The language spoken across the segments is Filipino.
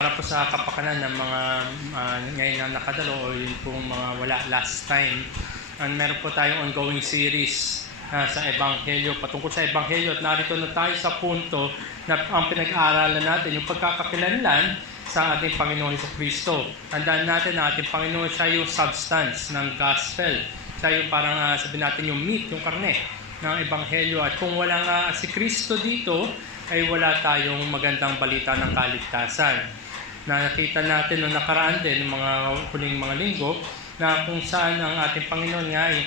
Para po sa kapakanan ng mga ngayon na nakadalo o yung pong mga wala last time, meron po tayong ongoing series sa Ebanghelyo, patungkol sa Ebanghelyo, at narito na tayo sa punto na ang pinag-aaralan natin, yung pagkakakilanlan sa ating Panginoon Jesucristo. Tandaan natin na ating Panginoon, siya yung substance ng gospel. Siya yung parang sabihin natin yung meat, yung karne ng Ebanghelyo. At kung wala nga si Kristo dito, ay wala tayong magandang balita ng kaligtasan. Nakita natin noong nakaraan din, ng mga huling mga linggo, na kung saan ang ating Panginoon nga, yung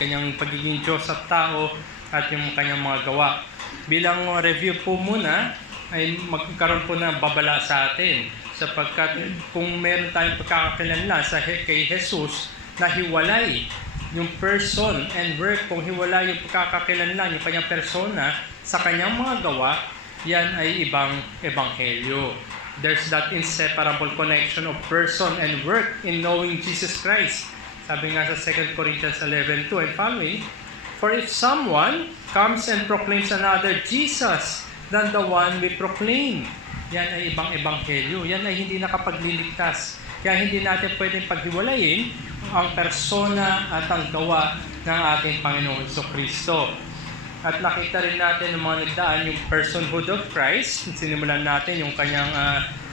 kanyang pagiging Diyos at tao at yung kanyang mga gawa. Bilang review po muna, ay magkaroon po ng babala sa atin. Sapagkat kung meron tayong pagkakakilanlan kay Jesus na hiwalay yung person and work, kung hiwalay yung pagkakakilanlan, yung kanyang persona sa kanyang mga gawa, yan ay ibang ebanghelyo. There's that inseparable connection of person and work in knowing Jesus Christ. Sabi nga sa 2 Corinthians 11:2 and following, "For if someone comes and proclaims another Jesus than the one we proclaim," yan ay ibang ebanghelyo. Yan ay hindi nakapagliligtas. Kaya hindi natin pwedeng paghiwalayin ang persona at ang gawa ng ating Panginoon Jesucristo. At nakita rin natin ng mga nagdaan yung personhood of Christ. Sinimulan natin yung kanyang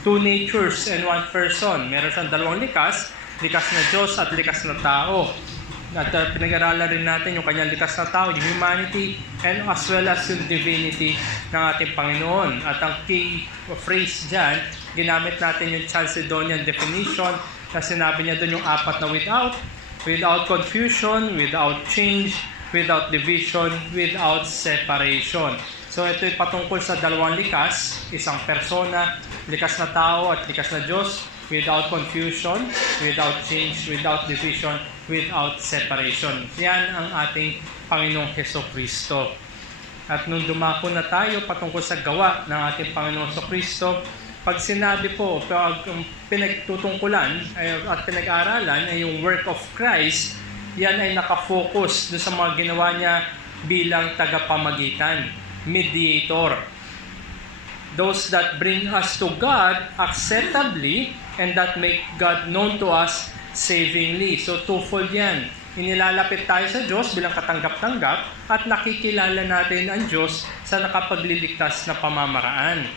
two natures and one person. Meron siyang dalawang likas na Diyos at likas na tao. At pinag-aralan rin natin yung kanyang likas na tao, yung humanity, and as well as yung divinity ng ating Panginoon. At ang key phrase dyan, ginamit natin yung Chalcedonian definition na sinabi niya doon yung apat na without confusion, without change, without division, without separation. So ito ay patungkol sa dalawang likas, isang persona, likas na tao at likas na Diyos, without confusion, without change, without division, without separation. Yan ang ating Panginoong Jesucristo. At nung dumako na tayo patungkol sa gawa ng ating Panginoong Jesucristo, pag sinabi po, pag pinagtutungkulan at pinag-aaralan ay yung work of Christ, yan ay nakafocus doon sa mga ginawa niya bilang tagapamagitan, mediator. Those that bring us to God acceptably and that make God known to us savingly. So twofold yan. Inilalapit tayo sa Diyos bilang katanggap-tanggap at nakikilala natin ang Diyos sa nakapagliligtas na pamamaraan.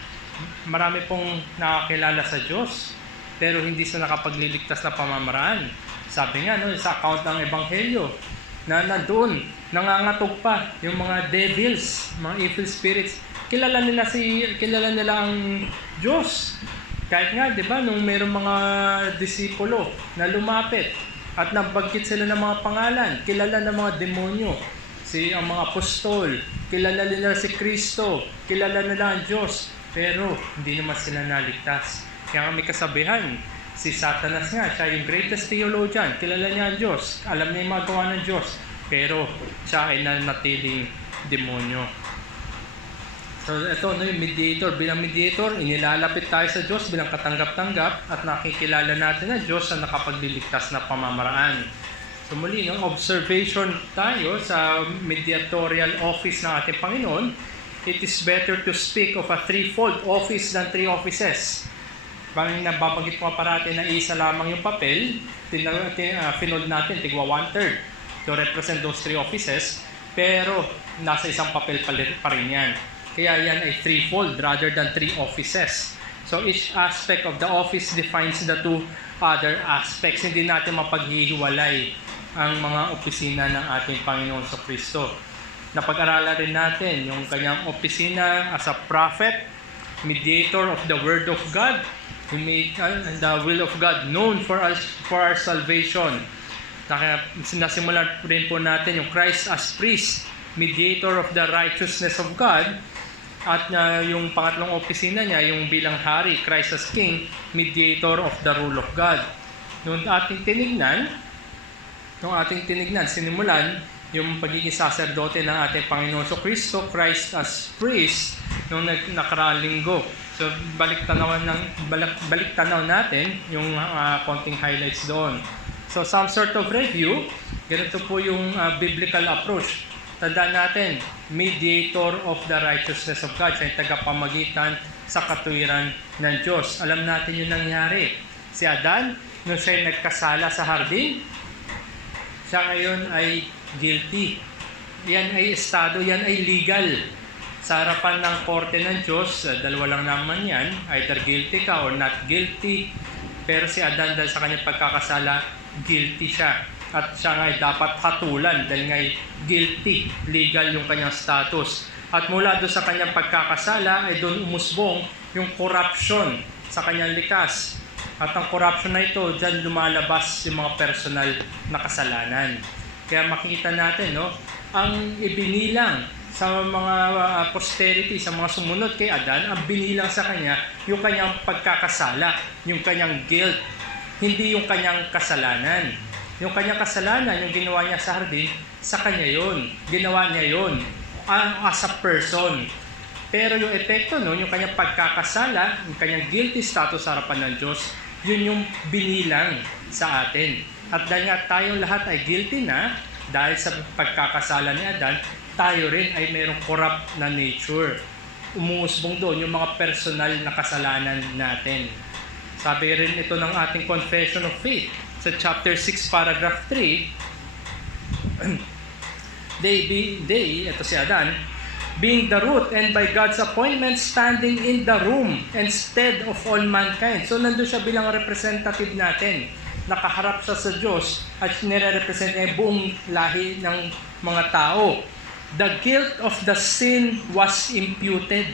Marami pong nakakilala sa Diyos pero hindi sa nakapagliligtas na pamamaraan. Sabi nga sa account ng Ebanghelyo na doon nangangatog pa yung mga devils, mga evil spirits. Kilala nila ang Diyos. Kahit nga, 'di ba, nung mayroong mga disipulo na lumapit at nabanggit sila ng mga pangalan, kilala ng mga demonyo, ang mga apostol, kilala nila si Kristo, kilala nila ang Diyos, pero hindi naman sila naligtas. Kaya may kasabihan, si Satanas nga, siya yung greatest theologian. Kilala niya ang Diyos. Alam niya yung mga gawa ng Diyos. Pero siya ay nanatiling demonyo. So ito, yung mediator. Bilang mediator, inilalapit tayo sa Diyos bilang katanggap-tanggap at nakikilala natin ang Diyos sa nakapagliligtas na pamamaraan. So muli, observation tayo sa mediatorial office ng ating Panginoon. It is better to speak of a threefold office than three offices. Parang nababanggit ko parati na isa lamang yung papel, finold natin, tigwa 1/3 to represent those three offices, pero nasa isang papel pa rin yan. Kaya yan ay threefold rather than three offices. So each aspect of the office defines the two other aspects. Hindi natin mapaghihiwalay ang mga opisina ng ating Panginoon Jesucristo. Napag-aralan rin natin yung kanyang opisina as a prophet, mediator of the Word of God, who made the will of God known for our salvation. Sinasimulan rin po natin yung Christ as priest, mediator of the righteousness of God, at yung pangatlong opisina niya, yung bilang hari, Christ as king, mediator of the rule of God. Nung ating tinignan, sinimulan yung pagiging saserdote ng ating Panginoon Jesucristo, Christ as priest, nung nakaraang linggo. So balik tanaw natin yung konting highlights doon. So some sort of review, ganito po yung biblical approach. Tandaan natin, mediator of the righteousness of God, siya yung tagapamagitan sa katuwiran ng Diyos. Alam natin yung nangyari. Si Adan, nung siya'y nagkasala sa hardin, siya ngayon ay guilty. Yan ay estado, yan ay legal. Sa harapan ng korte ng Diyos, dalawa lang naman yan, either guilty ka or not guilty. Pero si Adan dahil sa kanyang pagkakasala, guilty siya. At siya nga ay dapat hatulan dahil nga ay guilty, legal yung kanyang status. At mula doon sa kanyang pagkakasala ay doon umusbong yung corruption sa kanyang likas. At ang corruption na ito, dyan lumalabas yung mga personal na kasalanan. Kaya makikita natin, no, ang ibinilang sa mga posterity, sa mga sumunod kay Adan, ang binilang sa kanya yung kanyang pagkakasala, yung kanyang guilt, hindi yung kanyang kasalanan. Yung kanyang kasalanan, yung ginawa niya sa hardin, sa kanya yun. Ginawa niya yun as a person. Pero yung epekto nun, yung kanyang pagkakasala, yung kanyang guilty status sa harapan ng Diyos, yun yung binilang sa atin. At dahil nga tayong lahat ay guilty na, dahil sa pagkakasala ni Adan, tayo rin ay mayroong corrupt na nature. Umuusbong doon yung mga personal na kasalanan natin. Sabi rin ito ng ating Confession of Faith sa chapter 6, paragraph 3, ito si Adan, being the root and by God's appointment standing in the room instead of all mankind. So nandun siya bilang representative natin. Nakaharap siya sa Diyos at nire-represent niya buong lahi ng mga tao. The guilt of the sin was imputed.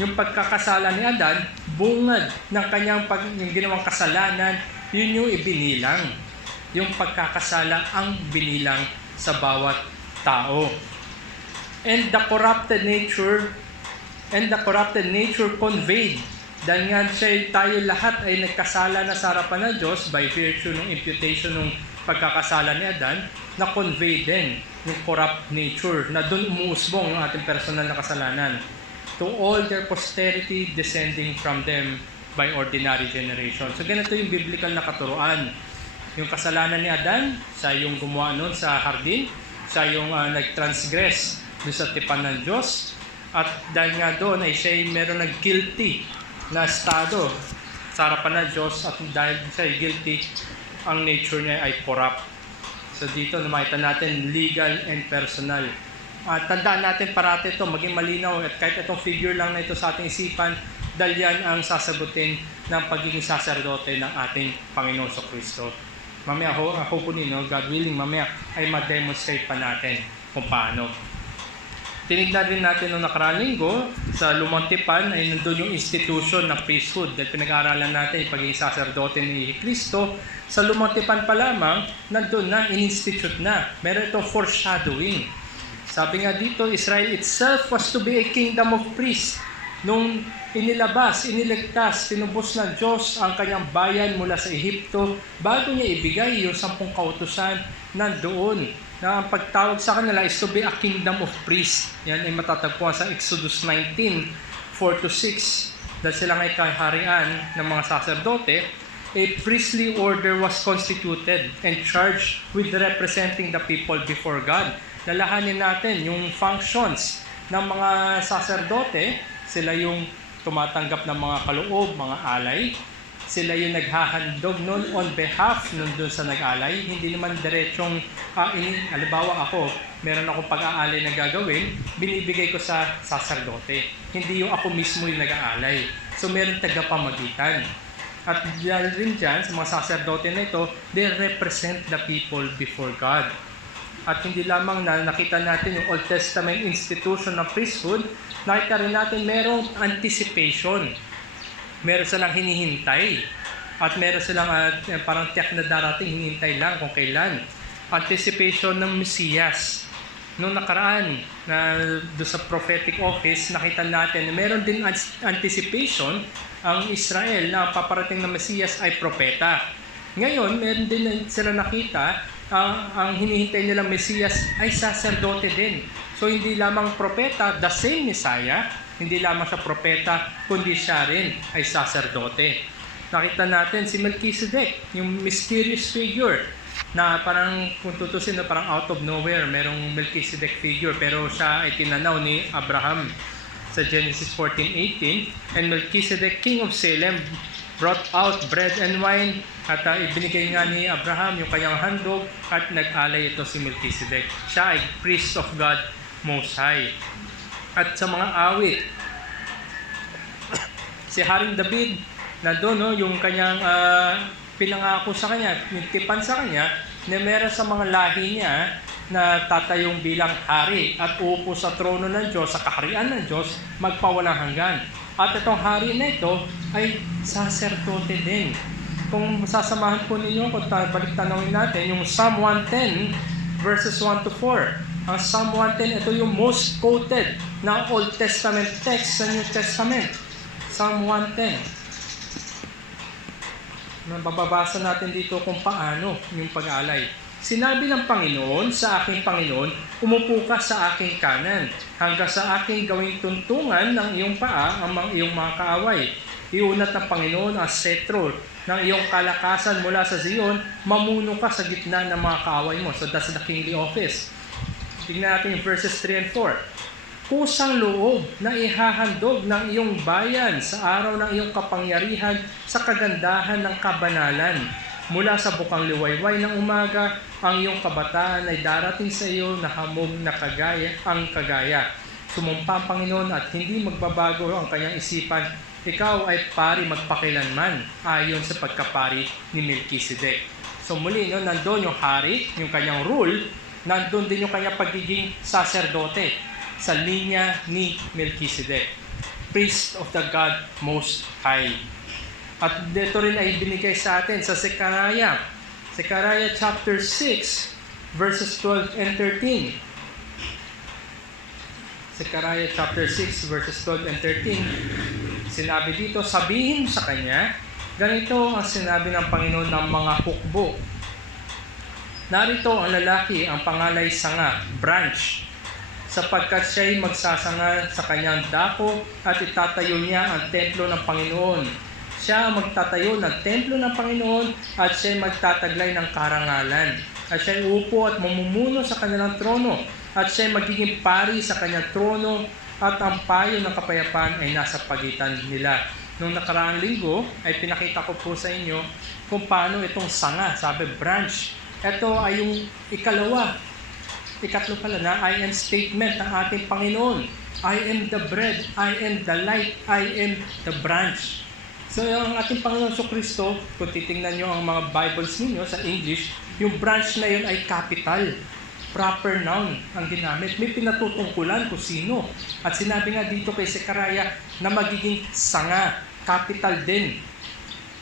Yung pagkakasala ni Adan, bungad ng kanyang yung ginawang kasalanan, yun yung ibinilang. Yung pagkakasala ang binilang sa bawat tao. And the corrupted nature conveyed. Dahil nga tayo lahat ay nagkasala na sa harapan ng Diyos by virtue ng imputation ng pagkakasala ni Adan, na convey din yung corrupt nature na doon umuusbong yung ating personal na kasalanan to all their posterity descending from them by ordinary generation. So ganito yung biblical na katuruan. Yung kasalanan ni Adan, siya yung gumawa nun sa hardin, siya yung nag-transgress doon sa tipan ng Diyos, at dahil nga doon ay siya yung meron ng guilty na estado sa harapan ng Diyos, at dahil siya ay guilty, ang nature niya ay corrupt. So dito nakita natin legal and personal. Tandaan natin parati ito, maging malinaw, at kahit itong figure lang na ito sa ating isipan, dahil yan ang sasagutin ng pagiging saserdote ng ating Panginoon sa Kristo. Mamaya, hopefully, God willing, mamaya ay ma-demonstrate pa natin kung paano. Tinignan rin natin noong nakaraang linggo, sa Lumang Tipan ay nandun yung institution ng priesthood. Dahil pinag-aaralan natin yung pagiging saserdote ni Kristo, sa Lumang Tipan pa lamang, nandun na, in-institute na. Meron itong foreshadowing. Sabi nga dito, Israel itself was to be a kingdom of priests. Nung inilabas, iniligtas, tinubos ng Diyos ang kanyang bayan mula sa Ehipto, bago niya ibigay yung 10 kautusan nandoon, na ang pagtawag sa kanila is to be a kingdom of priests. Yan ay matatagpuan sa Exodus 19:4-6. Dahil sila nga'y kaharian ng mga saserdote, a priestly order was constituted and charged with representing the people before God. Lalahanin natin yung functions ng mga saserdote. Sila yung tumatanggap ng mga kaloob, mga alay. Sila yung naghahandog nun on behalf nun dun sa nag-alay. Hindi naman diretsong, halimbawa ako, meron akong pag-aalay na gagawin, binibigay ko sa saserdote. Hindi yung ako mismo yung nag-aalay. So meron tagapamagitan. At dahil rin dyan, sa mga saserdote na ito, they represent the people before God. At hindi lamang na nakita natin yung Old Testament institution ng priesthood, nakita rin natin merong anticipation. Meron silang hinihintay. At meron silang parang tiyak na darating, hinihintay lang kung kailan. Anticipation ng Mesiyas. Noong nakaraan, doon sa prophetic office, nakita natin na meron din anticipation ang Israel na paparating na Mesiyas ay propeta. Ngayon, meron din sila nakita ang hinihintay nilang Mesiyas ay saserdote din. So hindi lamang propeta, the same Messiah, hindi lamang siya propeta, kundi siya rin ay saserdote. Nakita natin si Melchizedek, yung mysterious figure, na parang kung tutusin na parang out of nowhere, merong Melchizedek figure, pero siya ay tinanaw ni Abraham. sa Genesis 14:18, and Melchizedek, king of Salem, brought out bread and wine, at ibinigay nga ni Abraham yung kanyang handog, at nag-alay ito si Melchizedek. Siya ay priest of God Most High. At sa mga awit, si Haring David, nandun, no, yung kanyang pinangako sa kanya, yung tipan sa kanya, na meron sa mga lahi niya na tatayong bilang hari at uupo sa trono ng Diyos, sa kaharian ng Diyos, magpawalang hanggan. At itong hari na ito ay saserdote din. Kung sasamahan po ninyo, kung balik tanawin natin, yung Psalm 110 verses 1 to 4. Ang Psalm 110, ito yung most quoted na Old Testament text sa New Testament. Psalm 110. Mababasa natin dito kung paano yung pag-alay. Sinabi ng Panginoon sa aking Panginoon, umupo ka sa aking kanan, hanggang sa aking gawing tuntungan ng iyong paa ang iyong mga kaaway. Iunat ng Panginoon ang setro ng iyong kalakasan mula sa Zion, mamuno ka sa gitna ng mga kaaway mo. So that's the kingly office. Tingnan natin yung verses 3 and 4. Kusang loob na ihahandog ng iyong bayan sa araw ng iyong kapangyarihan sa kagandahan ng kabanalan. Mula sa bukang liwayway ng umaga, ang iyong kabataan ay darating sa iyo na hamog na kagaya. Sumumpa ang Panginoon at hindi magbabago ang kanyang isipan. Ikaw ay pari magpakilanman ayon sa pagkapari ni Melchizedek. So muli, no, nandun yung hari, yung kanyang rule, nandun din yung kanyang pagiging saserdote sa linya ni Melchizedek, priest of the God Most High. At dito rin ay binigay sa atin sa Zechariah chapter 6 verses 12 and 13. Zechariah chapter 6 verses 12 and 13. Sinabi dito, sabihin sa kanya, ganito ang sinabi ng Panginoon ng mga hukbo. Narito ang lalaki, ang pangalay sanga, branch, sapagkat siya'y magsasanga sa kanyang dako at itatayo niya ang templo ng Panginoon. Siya ang magtatayo ng templo ng Panginoon at siya'y magtataglay ng karangalan. At siya'y uupo at mamumuno sa kanilang trono. At siya'y magiging pari sa kanyang trono at ang payo ng kapayapaan ay nasa pagitan nila. Noong nakaraang linggo ay pinakita ko po sa inyo kung paano itong sanga, sabi branch. Ito ay yung ikatlo pala na I am statement ng ating Panginoon. I am the bread, I am the light, I am the branch. So yung ating Panginoon Kristo, kung titingnan nyo ang mga Bibles ninyo sa English, yung branch na yun ay capital, proper noun ang ginamit. May pinatutungkulan kung sino. At sinabi nga dito kay Zechariah na magiging sanga, capital din.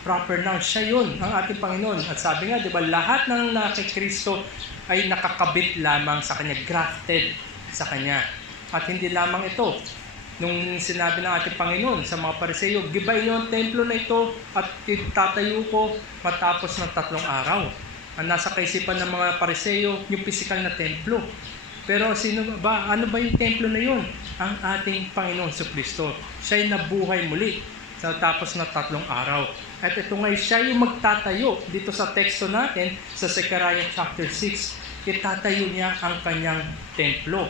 Proper noun, siya yun, ang ating Panginoon. At sabi nga, di ba, lahat ng nakikristo ay nakakabit lamang sa Kanya, grafted sa Kanya. At hindi lamang ito, nung sinabi ng ating Panginoon sa mga Pariseo, gibayin niyo ang templo na ito at itatayo ko matapos ng 3 araw. Ang nasa kaisipan ng mga Pariseo, yung physical na templo. Pero ano ba yung templo na yun? Ang ating Panginoon Kristo. Siya'y nabuhay muli sa tapos ng 3 araw. At ito ngayon, siya yung magtatayo dito sa teksto natin sa Zechariah chapter 6. Itatayo niya ang kanyang templo.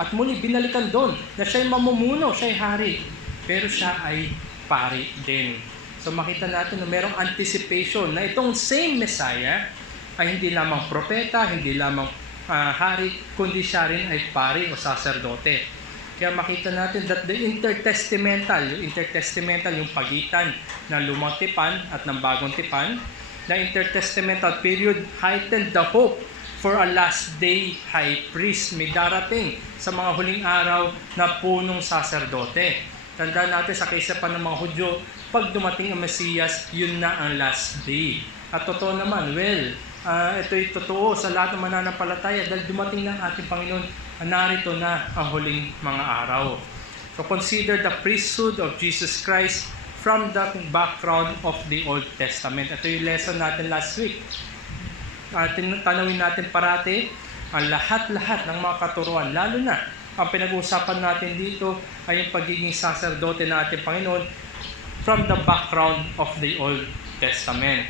At muli, binalikan doon na siya'y mamumuno, siya'y hari. Pero siya ay pari din. So makita natin na merong anticipation na itong same Messiah ay hindi lamang propeta, hindi lamang hari, kundi siya rin ay pari o saserdote. Kaya makita natin that the intertestamental, yung pagitan ng lumang tipan at ng bagong tipan, the intertestamental period heightened the hope for a last day high priest. May darating sa mga huling araw na punong saserdote. Tandaan natin sa kaisipan ng mga Hudyo, pag dumating ang Mesiyas, yun na ang last day. At totoo naman, ito'y totoo sa lahat ng mananampalataya dahil dumating na ang ating Panginoon, narito na ang huling mga araw. So consider the priesthood of Jesus Christ from the background of the Old Testament. Ito yung lesson natin last week. Tanawin natin parati ang lahat-lahat ng mga katuruan, lalo na ang pinag-uusapan natin dito ay yung pagiging saserdote ng ating Panginoon from the background of the Old Testament.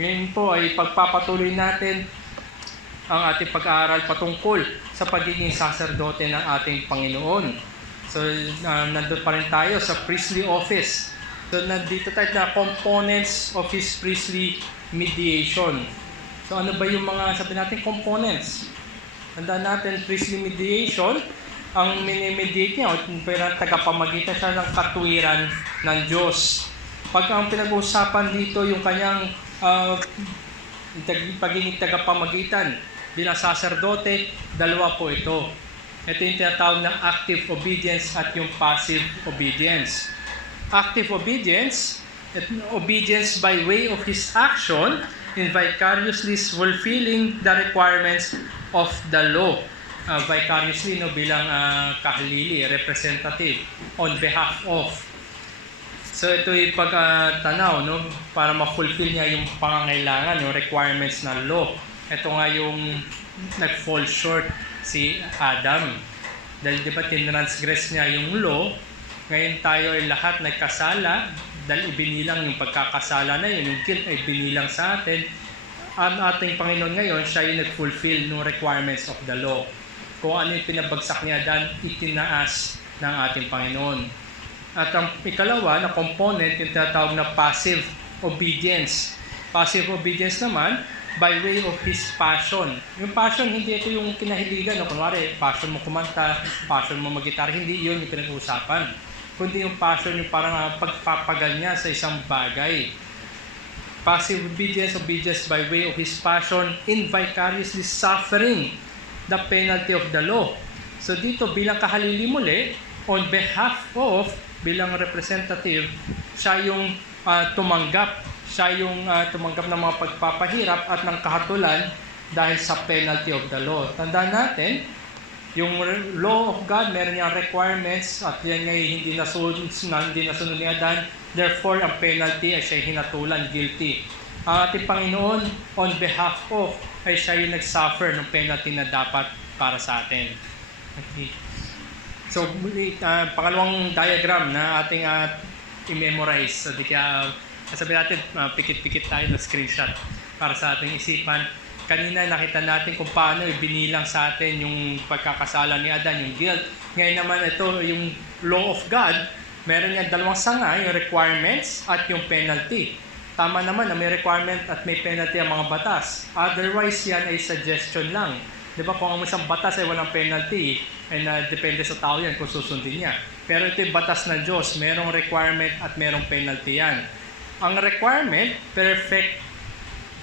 Ngayon po ay pagpapatuloy natin ang ating pag-aaral patungkol sa pagiging saserdote ng ating Panginoon. So, nandun pa rin tayo sa priestly office. So, nandito tayo na components of His priestly mediation. So, ano ba yung mga, sabi natin, components? Tandaan natin, priestly mediation, ang minimediate niya, pero tagapamagitan siya ng katuwiran ng Diyos. Pag ang pinag-uusapan dito, yung kanyang pagiging tagapamagitan bilang saserdote, dalawa po ito. Ito yung tinatawag ng active obedience at yung passive obedience. Active obedience, obedience by way of his action in vicariously fulfilling the requirements of the law. Vicariously, bilang kahalili, representative, on behalf of. So ito yung pagtanaw, para ma-fulfill niya yung pangangailangan, yung requirements ng law. Ito nga yung nag-fall short si Adam. Dahil di ba tinransgress niya yung law, ngayon tayo ay lahat nagkasala, dahil ibinilang yung pagkakasala na yun, yung guilt ay binilang sa atin. Ang ating Panginoon ngayon, siya yung nag-fulfill ng requirements of the law. Kung ano yung pinabagsak niya, dahil itinaas ng ating Panginoon. At ang ikalawa na component, yung tinatawag na passive obedience. Passive obedience naman, by way of his passion. Yung passion, hindi ito yung kinahiligan. Kunwari, passion mo kumanta, passion mo mag-gitar, hindi yun yung pinag-uusapan. Kundi yung passion, yung parang pagpapagal niya sa isang bagay. Passive obedience, obedience by way of his passion in vicariously suffering the penalty of the law. So dito, bilang kahalili muli, on behalf of, bilang representative, siya yung tumanggap. Siya yung tumanggap ng mga pagpapahirap at ng kahatulan dahil sa penalty of the law. Tandaan natin, yung law of God, meron niyang requirements at yan ngay hindi nasunod ni Adan. Therefore, ang penalty ay siya hinatulan, guilty. Ang ating Panginoon, on behalf of, ay siya yung nag-suffer ng penalty na dapat para sa atin. Okay. So, pangalawang diagram na ating i-memorize. So, sabi natin, pikit-pikit tayo na screenshot para sa ating isipan. Kanina nakita natin kung paano ibinilang sa atin yung pagkakasala ni Adan, yung guilt. Ngayon naman ito, yung law of God, meron niya dalawang sanga, yung requirements at yung penalty. Tama naman na may requirement at may penalty ang mga batas. Otherwise, yan ay suggestion lang. Di ba, kung ang isang batas ay walang penalty, ay depende sa tao yan kung susundin niya. Pero ito yung batas ng Diyos, merong requirement at merong penalty yan. Ang requirement, perfect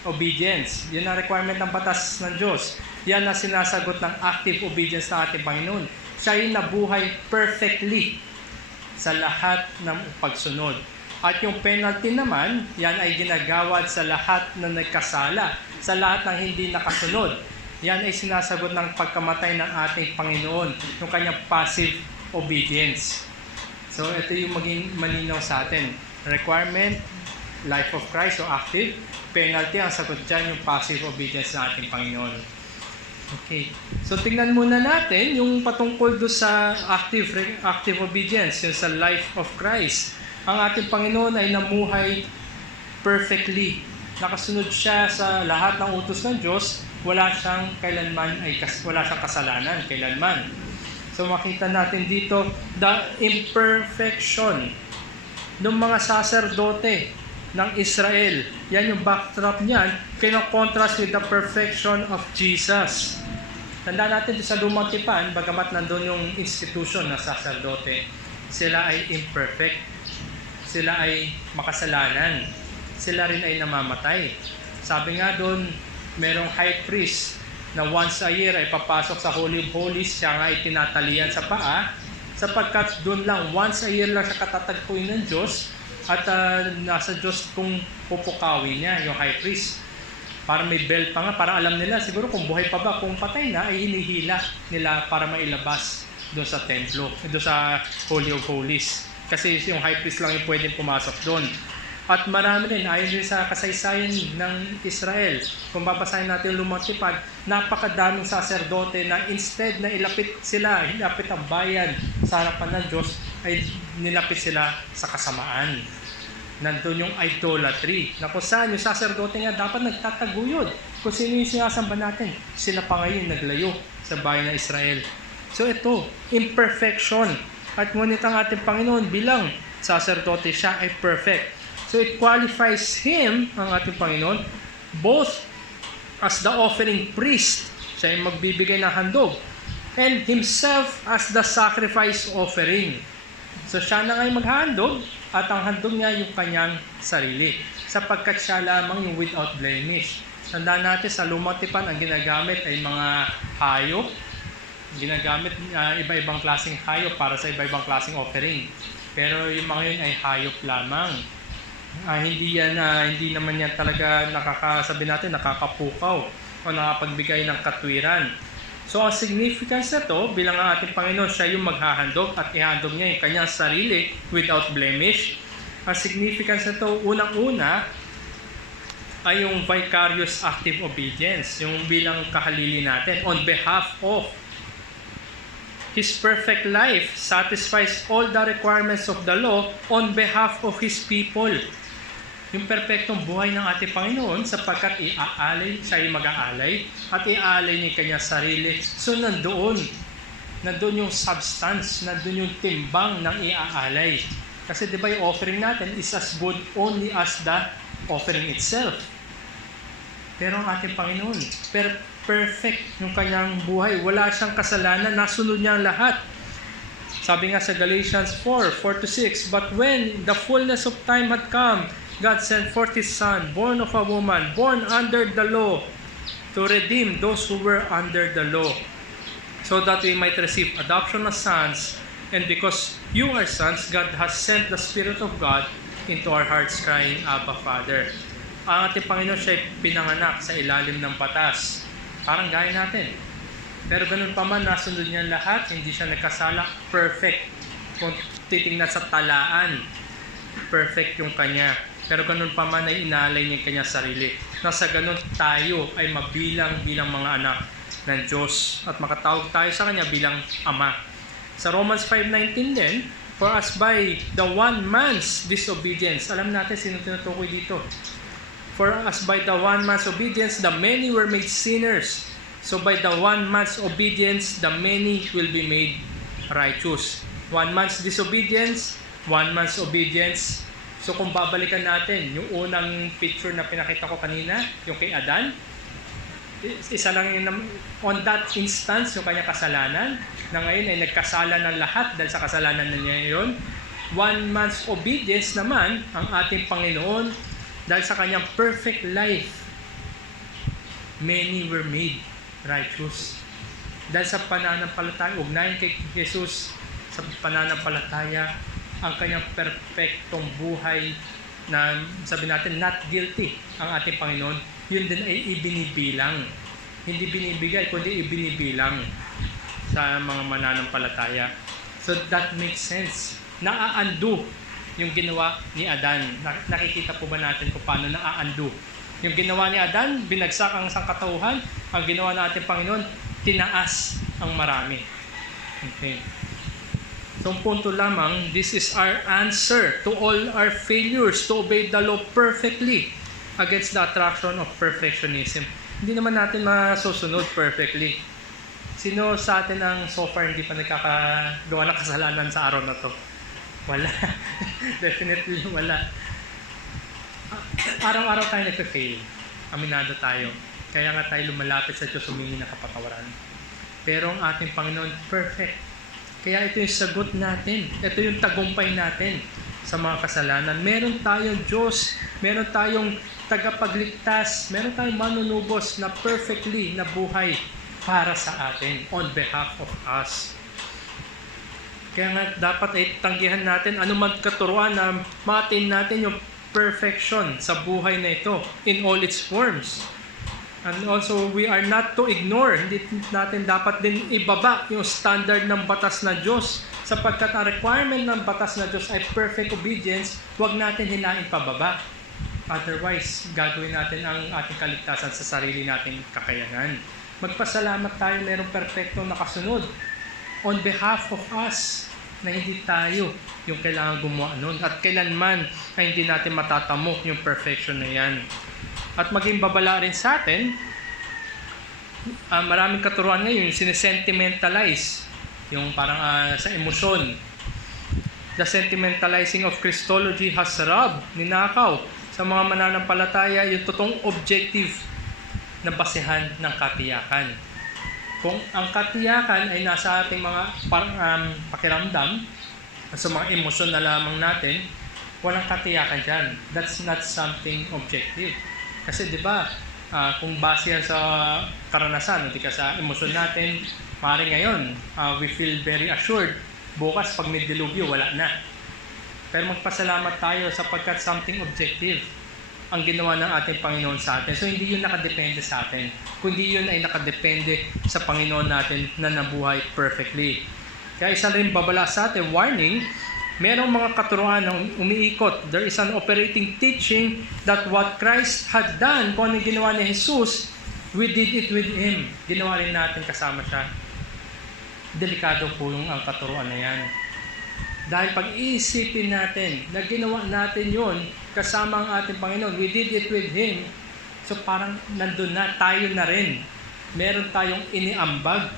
obedience. Yan ang requirement ng batas ng Diyos. Yan ang sinasagot ng active obedience ng ating Panginoon. Siya yung nabuhay perfectly sa lahat ng pagsunod. At yung penalty naman, yan ay ginagawad sa lahat na nagkasala, sa lahat ng hindi nakasunod. Yan ay sinasagot ng pagkamatay ng ating Panginoon, yung kanyang passive obedience. So ito yung maging malinaw sa atin. Requirement, life of Christ, so active. Penalty, ang sagot dyan, yung passive obedience ng ating Panginoon. Okay. So tingnan muna natin yung patungkol do sa active obedience, yung sa life of Christ. Ang ating Panginoon ay namuhay perfectly. Nakasunod siya sa lahat ng utos ng Diyos. Wala siyang kasalanan kailanman. So makita natin dito the imperfection ng mga saserdote ng Israel. Yan yung backdrop niyan, kino-contrast with the perfection of Jesus. Tandaan natin sa Lumang Tipan, bagamat nandun yung institution na saserdote, sila ay imperfect. Sila ay makasalanan. Sila rin ay namamatay. Sabi nga doon, merong high priest na once a year ay papasok sa Holy of Holies, siya nga ay tinatalian sa paa, sapagkat doon lang, once a year lang siya katatagpuin ng Diyos, at nasa Diyos kung pupukawin niya, yung high priest. Para may bell pa nga, para alam nila, siguro kung buhay pa ba, kung patay na, ay hinihila nila para mailabas doon sa templo, doon sa Holy of Holies. Kasi yung high priest lang yung pwedeng pumasok doon. At marami rin, ayon din sa kasaysayan ng Israel, kung babasahin natin yung Lumang Tipan, napakadaming saserdote na instead na ilapit ang bayan sa harapan ng Diyos, ay nilapit sila sa kasamaan. Nandun yung idolatry, na kung saan yung saserdote nga dapat nagtataguyod. Kung sino yung sinasamba natin, sila pa ngayon naglayo sa bayan ng Israel. So ito, imperfection. At ngunit ang ating Panginoon bilang saserdote, siya ay perfect. So it qualifies Him, ang ating Panginoon, both as the offering priest, siya ay magbibigay ng handog, and Himself as the sacrifice offering. So siya na ngayon maghahandog, at ang handog niya yung kanyang sarili, sapagkat siya lamang yung without blemish. Tandaan natin, sa lumang tipan, ang ginagamit ay mga hayop, ginagamit iba-ibang klaseng hayop para sa iba-ibang klaseng offering. Pero yung mga yun ay hayop lamang. Hindi naman yan talaga nakakapukaw o nakapagbigay ng katwiran. So ang significance nito, bilang ang ating Panginoon, siya yung maghahandog at ihandog niya yung kanyang sarili without blemish. Ang significance nito, unang-una, ay yung vicarious active obedience, yung bilang kahalili natin on behalf of His perfect life satisfies all the requirements of the law on behalf of His people. Yung perpektong buhay ng ating Panginoon, sapagkat siya ay mag-aalay at iaalay niya kanyang sarili. So nandoon yung substance, nandoon yung timbang ng iaalay. Kasi di ba yung offering natin is as good only as the offering itself. Pero ang ating Panginoon, perfect yung kanyang buhay. Wala siyang kasalanan, nasunod niya ang lahat. Sabi nga sa Galatians 4:4-6, "But when the fullness of time had come, God sent forth His Son, born of a woman, born under the law, to redeem those who were under the law, so that we might receive adoption as sons. And because you are sons, God has sent the Spirit of God into our hearts, crying, Abba, Father." Ang ating Panginoon, siya ay pinanganak sa ilalim ng batas. Parang gaya natin. Pero ganun pa man, nasunod niya lahat, hindi siya nagkasala, perfect. Kung titingnan sa talaan, perfect yung kanya. Pero ganun pa man ay inalay niya yung kanyang sarili. Nasa ganun tayo ay mabilang bilang mga anak ng Diyos at makatawag tayo sa Kanya bilang Ama. Sa Romans 5:19 din, "For as by the one man's disobedience," alam natin sino tinutukoy dito. "For as by the one man's obedience, the many were made sinners. So by the one man's obedience, the many will be made righteous." One man's disobedience, one man's obedience. So kung babalikan natin, yung unang picture na pinakita ko kanina, yung kay Adan, isa lang yun, on that instance, yung kanyang kasalanan, na ngayon ay nagkasala ng lahat dahil sa kasalanan na niya yun. One man's obedience naman, ang ating Panginoon, dahil sa kanyang perfect life, many were made righteous. Dahil sa pananampalataya, ugnayan kay Jesus, sa pananampalataya, ang kanyang perfectong buhay na sabi natin not guilty ang ating Panginoon, yun din ay ibinibilang. Hindi binibigay, kundi ibinibilang sa mga mananampalataya. So that makes sense. Naa-undo yung ginawa ni Adan. Nakikita po ba natin kung paano naa-undo? Yung ginawa ni Adan, binagsak ang sangkatauhan. Ang ginawa ng ating Panginoon, tinaas ang marami. Okay. So, punto lamang, this is our answer to all our failures to obey the law perfectly against the attraction of perfectionism. Hindi naman natin masusunod perfectly. Sino sa atin ang so far hindi pa nagkakagawa ng kasalanan sa araw na to? Wala. Definitely wala. Araw-araw tayo nagpe-fail. Aminado tayo. Kaya nga tayo lumalapit sa Diyos, humingi ng kapatawaran. Pero ang ating Panginoon, perfect. Kaya ito yung sagot natin. Ito yung tagumpay natin sa mga kasalanan. Meron tayong Diyos, meron tayong tagapagligtas, meron tayong manunubos na perfectly na buhay para sa atin, on behalf of us. Kaya nga dapat ay tanggihan natin anuman katuruan na ma-attain natin yung perfection sa buhay na ito in all its forms. And also, we are not to ignore, hindi natin dapat din ibaba yung standard ng batas na Diyos. Sapagkat ang requirement ng batas na Diyos ay perfect obedience, huwag natin hilain pababa. Otherwise, gagawin natin ang ating kaligtasan sa sarili nating kakayanan. Magpasalamat tayo mayroong perfectong nakasunod on behalf of us na hindi tayo yung kailangan gumawa nun. At kailanman ay hindi natin matatamok yung perfection na yan. At maging babala rin sa atin, maraming katuruan ngayon, sinesentimentalize, yung parang sa emosyon, The sentimentalizing of Christology has robbed, ninakaw sa mga mananampalataya yung totoong objective na basehan ng katiyakan. Kung ang katiyakan ay nasa ating mga pakiramdam, sa mga emosyon na lamang natin, walang katiyakan dyan. That's not something objective. Kasi di ba, kung base yan sa karanasan, hindi ka sa emosyon natin, maaaring ngayon, we feel very assured. Bukas, pag may dilubyo, wala na. Pero magpasalamat tayo sapagkat something objective ang ginawa ng ating Panginoon sa atin. So, hindi yun nakadepende sa atin. Kundi yun ay nakadepende sa Panginoon natin na nabuhay perfectly. Kaya isa rin babala sa atin, warning, merong mga katuruan na umiikot. There is an operating teaching that what Christ had done, kung ano ginawa ni Jesus, we did it with Him. Ginawa rin natin kasama siya. Delikado po yung ang katuruan na yan. Dahil pag iisipin natin na ginawa natin yun kasama ang ating Panginoon, we did it with Him, so parang nandun na, tayo na rin. Meron tayong iniambag.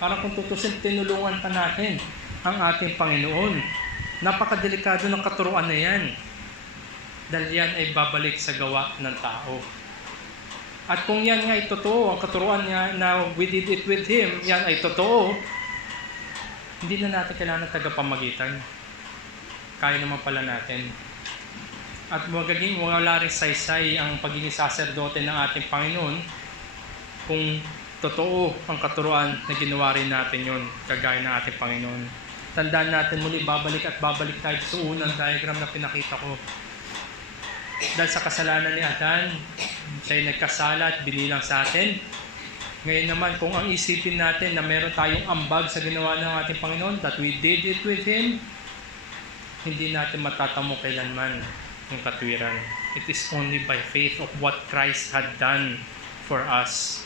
Parang kung tutusin, tinulungan pa natin ang ating Panginoon. Napakadelikado ng katuruan na yan. Dahil yan ay babalik sa gawa ng tao. At kung yan nga ay totoo, ang katuruan niya na we did it with Him, yan ay totoo, hindi na natin kailangan tagapamagitan. Kaya naman pala natin. At magiging wala rin saysay ang pagiging saserdote ng ating Panginoon kung totoo ang katuruan na ginawa rin natin yun, kagaya ng ating Panginoon. Tandaan natin muli, babalik at babalik tayo sa unang diagram na pinakita ko. Dahil sa kasalanan ni Adan, siya'y nagkasala at binilang sa atin. Ngayon naman, kung ang isipin natin na meron tayong ambag sa ginawa ng ating Panginoon, that we did it with Him, hindi natin matatamo kailanman yung katwiran. It is only by faith of what Christ had done for us.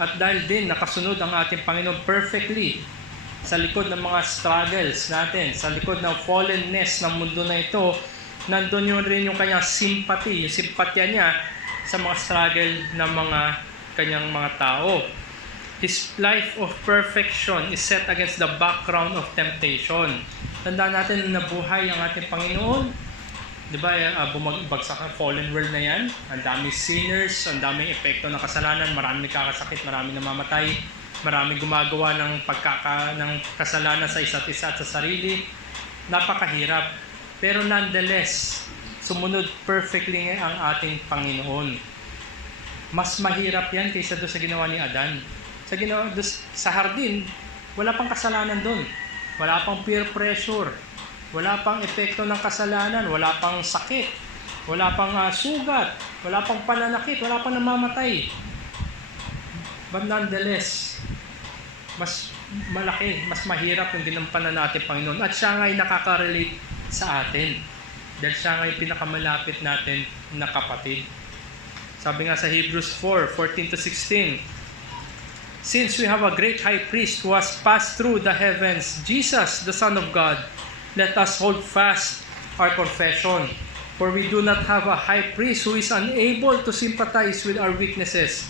At dahil din nakasunod ang ating Panginoon perfectly sa likod ng mga struggles natin, sa likod ng fallenness ng mundo na ito, nandun yun rin yung kanyang sympathy, yung simpatya niya sa mga struggle ng mga kanyang mga tao. His life of perfection is set against the background of temptation. Tandaan natin na nabuhay ang ating Panginoon. Diba, bumagsak ang fallen world na yan. Ang daming sinners, ang daming epekto ng kasalanan, maraming nakakasakit, maraming namamatay, maraming gumagawa ng kasalanan sa isa't isa at sa sarili. Napakahirap. Pero nonetheless, sumunod perfectly ang ating Panginoon. Mas mahirap yan kaysa doon sa ginawa ni Adan. Sa hardin, wala pang kasalanan doon. Wala pang peer pressure. Wala pang epekto ng kasalanan. Wala pang sakit. Wala pang sugat. Wala pang pananakit. Wala pang namamatay. But nonetheless, mas malaki, mas mahirap yung ginampanan natin Panginoon. At siya nga ay nakaka-relate sa atin. Dahil siya nga ay pinakamalapit natin na kapatid. Sabi nga sa Hebrews 4:14-16, since we have a great high priest who has passed through the heavens, Jesus, the Son of God, let us hold fast our confession. For we do not have a high priest who is unable to sympathize with our weaknesses,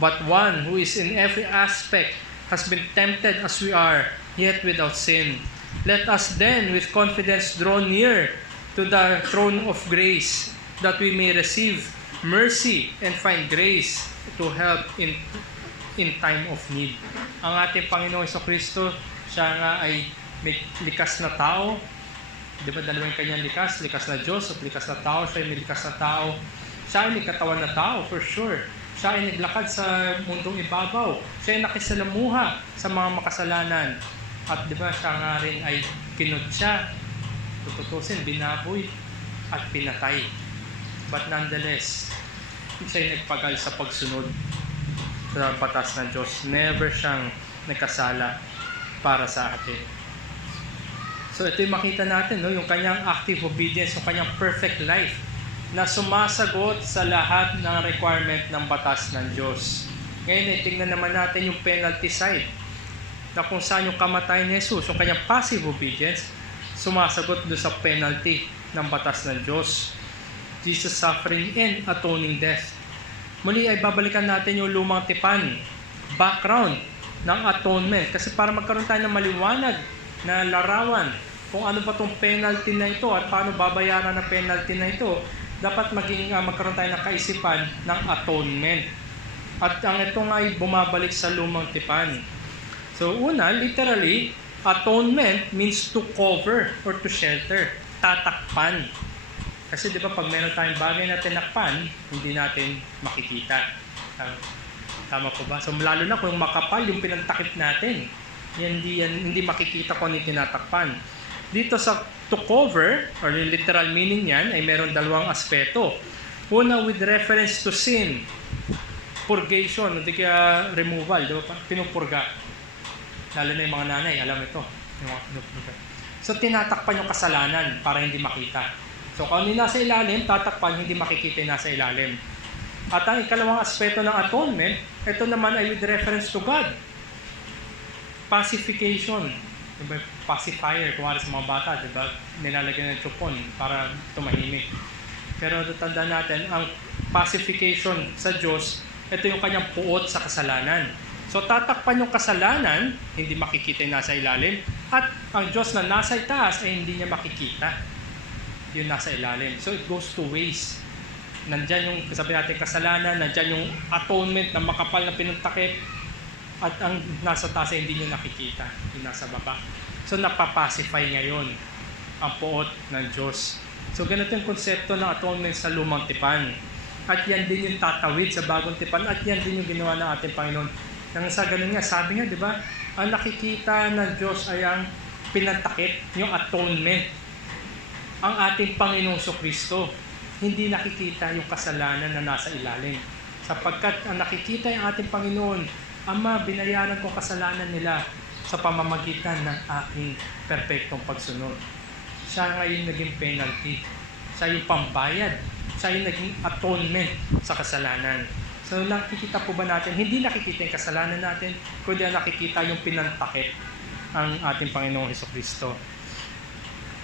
but one who is in every aspect has been tempted as we are, yet without sin. Let us then with confidence draw near to the throne of grace, that we may receive mercy and find grace to help in time of need. Ang ating Panginoong Jesucristo, siya nga ay may likas na tao. Di ba dalawang kanyang likas na Diyos at likas na tao. Siya ay may likas na tao. Siya ay may katawan na tao for sure. Siya ay naglakad sa mundong ibabaw. Siya ay nakisalamuha sa mga makasalanan. At di ba siya nga rin ay kinudya, tututusin, binaboy at pinatay. But nonetheless, siya ay nagpagal sa pagsunod sa batas ng Diyos. Never siyang nagkasala para sa atin. So ito yung makita natin, no? Yung kanyang active obedience, yung kanyang perfect life na sumasagot sa lahat ng requirement ng batas ng Diyos. Ngayon, tingnan naman natin yung penalty side na kung saan yung kamatayan ni Jesus, yung kanyang passive obedience, sumasagot doon sa penalty ng batas ng Diyos. Jesus' suffering and atoning death. Muli ay babalikan natin yung lumang tipan, background ng atonement. Kasi para magkaroon tayo ng maliwanag na larawan kung ano ba itong penalty na ito at paano babayaran ng penalty na ito, dapat magkaroon tayo ng kaisipan ng atonement. At ang ito nga ay bumabalik sa lumang tipan. So una, literally, atonement means to cover or to shelter, tatakpan. Kasi di ba pag meron tayong bagay na tinakpan, hindi natin makikita. Tama po ba? So lalo na kung makapal yung pinagtakip natin, hindi makikita kung ano yung tinatakpan. Dito sa to cover, or yung literal meaning niyan, ay meron dalawang aspeto. Una, with reference to sin, purgation, hindi kaya removal, di ba? Pinupurga. Lalo na yung mga nanay, alam ito. Yung mga pinupurga. So tinatakpan yung kasalanan para hindi makita. So kung hindi nasa ilalim, tatakpan, hindi makikita yung nasa ilalim. At ang ikalawang aspeto ng atonement, ito naman ay with reference to God. Pacification. Diba? Pacifier, kung sa mga bata, diba? Nilalagyan ng chupon para tumahimik. Pero tandaan natin, ang pacification sa Diyos, ito yung kanyang puot sa kasalanan. So tatakpan yung kasalanan, hindi makikita yung nasa ilalim, at ang Diyos na nasa itaas ay hindi niya makikita yung nasa ilalim. So it goes two ways. Nandyan yung, sabi natin, kasalanan, nandyan yung atonement na makapal na pinuntakip, at ang nasa taas ay hindi nyo nakikita, yung nasa baba. So napapacify ngayon ang puot ng Diyos. So ganito yung konsepto ng atonement sa lumang tipan. At yan din yung tatawid sa bagong tipan, at yan din yung ginawa ng ating Panginoon. Nang sa ganun nga, sabi nga, di ba, ang nakikita ng Diyos ay ang pinantakip, yung atonement. Ang ating Panginoong Kristo, hindi nakikita yung kasalanan na nasa ilalim. Sapagkat ang nakikita yung ating Panginoon, Ama, binayaran ko kasalanan nila sa pamamagitan ng aking perpektong pagsunod. Siya ngayon naging penalty. Siya yung pambayad. Siya yung naging atonement sa kasalanan. So nakikita po ba natin, hindi nakikita yung kasalanan natin, kundi nakikita yung pinantakip ang ating Panginoong Hesukristo.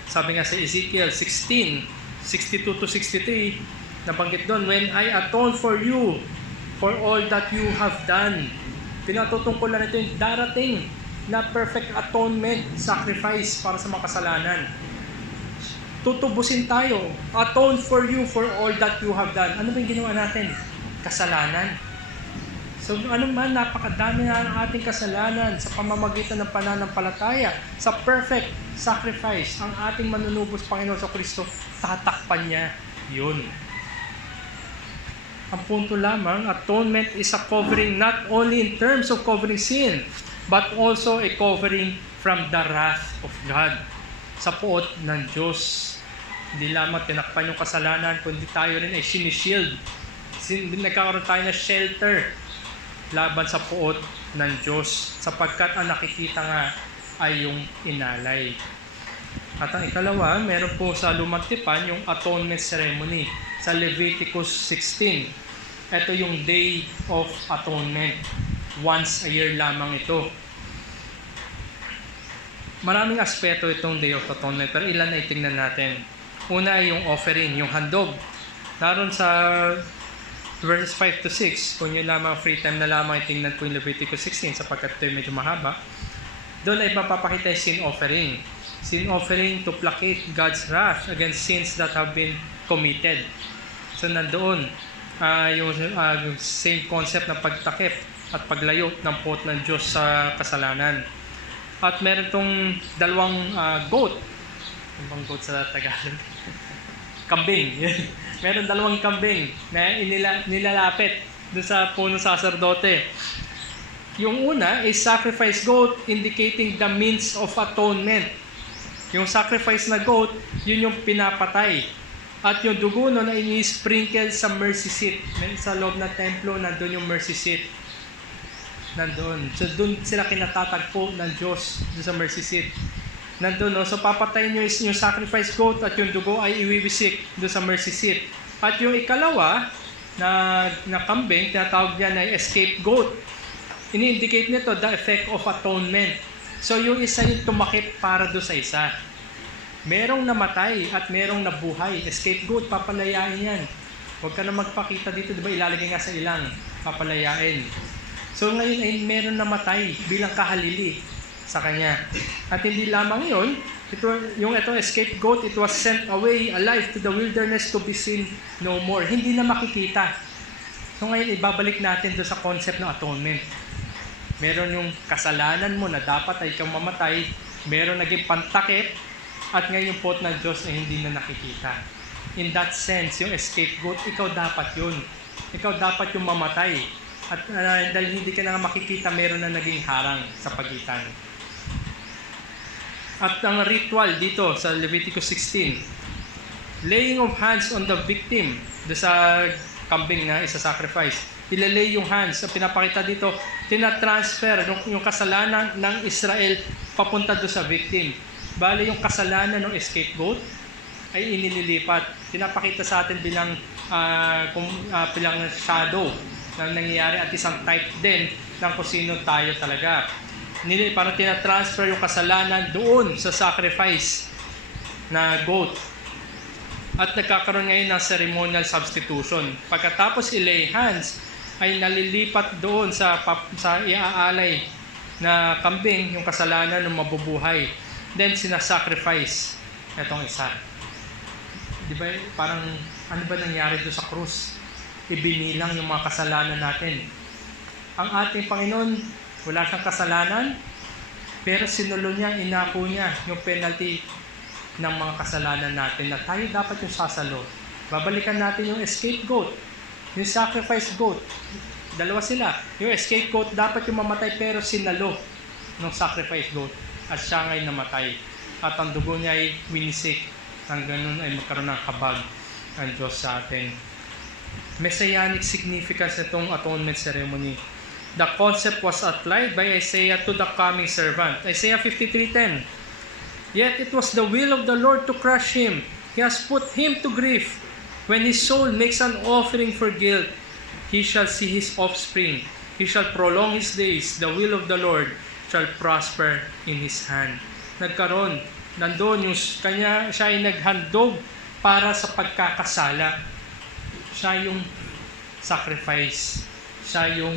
Sabi nga sa Ezekiel 16:62-63, nabanggit doon, when I atone for you for all that you have done. Pinatutungkulan nito yung darating na perfect atonement, sacrifice para sa mga kasalanan. Tutubusin tayo, atone for you for all that you have done. Ano ba yung ginawa natin? Kasalanan. So ano man, napakadami na ang ating kasalanan sa pamamagitan ng pananampalataya, sa perfect sacrifice, ang ating manunubos Panginoon sa Kristo, tatakpan niya yun. Ang punto lamang, atonement is a covering not only in terms of covering sin, but also a covering from the wrath of God. Sa puot ng Diyos. Hindi lamang tinakpan yung kasalanan, kundi tayo rin ay sinishield. Nagkakaroon tayo ng shelter laban sa puot ng Diyos, sapagkat ang nakikita nga ay yung inalay. At ang ikalawa, meron po sa lumang tipan yung atonement ceremony sa Leviticus 16. Ito yung Day of Atonement. Once a year lamang ito. Maraming aspeto itong Day of Atonement, pero ilan ay tingnan natin. Una ay yung offering, yung handog. Naroon sa verses 5-6, kung yun lamang free time na lamang itingnan po yung Leviticus 16 sapagkat ito medyo mahaba, doon ay mapapakita yung sin offering. Sin offering to placate God's wrath against sins that have been committed. So nandoon, yung same concept ng pagtakip at paglayo ng puot ng Diyos sa kasalanan. At meron itong dalawang goat. Ano bang goat sa Tagalog? Kambing. Meron dalawang kambing na nilalapit doon sa punong saserdote. Yung una is sacrifice goat indicating the means of atonement. Yung sacrifice na goat, yun yung pinapatay. At yung dugo nun ay ini-sprinkle sa mercy seat. Sa loob ng templo, nandun yung mercy seat. Nandun. So doon sila kinatatagpo ng Diyos doon sa mercy seat. Nandun, no? So papatayin nyo yung sacrifice goat at yung dugo ay iwiwisik doon sa mercy seat. At yung ikalawa na kambing, tinatawag niya na scapegoat. Ini-indicate nito the effect of atonement. So yung isa yung tumakip para doon sa isa. Merong namatay at merong nabuhay. Scapegoat, papalayain yan. Huwag ka na magpakita dito, di ba? Ilalagay nga sa ilang, papalayain. So ngayon ay meron namatay bilang kahalili sa kanya. At hindi lamang yun, Yung itong scapegoat, it was sent away alive to the wilderness to be seen no more. Hindi na makikita. So ngayon, ibabalik natin doon sa concept ng atonement. Meron yung kasalanan mo na dapat ay ikaw mamatay, meron naging pantakip, at ngayon yung pot ng Diyos ay hindi na nakikita. In that sense, yung scapegoat, ikaw dapat yun. Ikaw dapat yung mamatay. At dahil hindi ka na makikita, meron na naging harang sa pagitan. At ang ritual dito sa Leviticus 16, laying of hands on the victim, do sa kambing na isa-sacrifice, ilalay yung hands. Ang pinapakita dito, tinatransfer yung kasalanan ng Israel papunta do sa victim. Bale yung kasalanan ng scapegoat ay inililipat. Pinapakita sa atin bilang shadow na nangyayari at isang type din ng kung sino tayo talaga. Parang tinatransfer yung kasalanan doon sa sacrifice na goat. At nagkakaroon ngayon ng ceremonial substitution. Pagkatapos ilay hands, ay nalilipat doon sa iaalay na kambing yung kasalanan ng mabubuhay. Then sinasacrifice itong isa. Di ba parang ano ba nangyari doon sa krus? Ibinilang yung mga kasalanan natin. Ang ating Panginoon, wala siyang kasalanan, pero sinulo niya, inako niya yung penalty ng mga kasalanan natin na tayo dapat yung sasalo. Babalikan natin yung scapegoat, yung sacrifice goat. Dalawa sila. Yung scapegoat dapat yung mamatay pero sinalo ng sacrifice goat at siya ngay namatay. At ang dugo niya ay winisik. Ang ganun ay magkaroon ng kabag ang Diyos sa atin. Messianic significance nitong atonement ceremony. The concept was applied by Isaiah to the coming servant. Isaiah 53:10. Yet it was the will of the Lord to crush him. He has put him to grief. When his soul makes an offering for guilt, he shall see his offspring. He shall prolong his days. The will of the Lord shall prosper in his hand. Nagkaroon, nandoon yung siya ay naghandog para sa pagkakasala. Siya yung sacrifice. Siya yung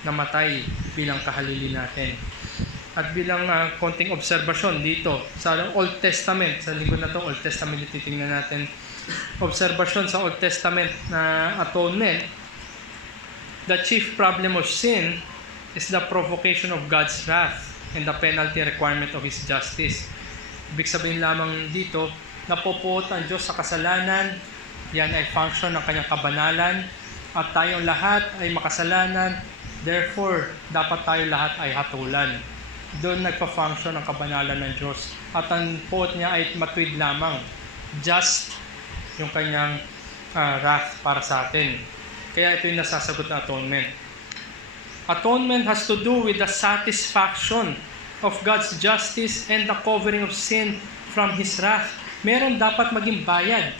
namatay bilang kahalili natin. At bilang konting obserbasyon dito sa Old Testament, sa linggo na to Old Testament titingnan natin. Obserbasyon sa Old Testament na atonement. The chief problem of sin is the provocation of God's wrath and the penalty requirement of His justice. Ibig sabihin lamang dito, napopuot ang Diyos sa kasalanan, yan ay function ng kanyang kabanalan, at tayong lahat ay makasalanan. Therefore, dapat tayo lahat ay hatulan. Doon nagpa-function ang kabanalan ng Diyos. At ang poot niya ay matuwid lamang. Just yung kanyang wrath para sa atin. Kaya ito yung nasasagot na atonement. Atonement has to do with the satisfaction of God's justice and the covering of sin from His wrath. Meron dapat maging bayad.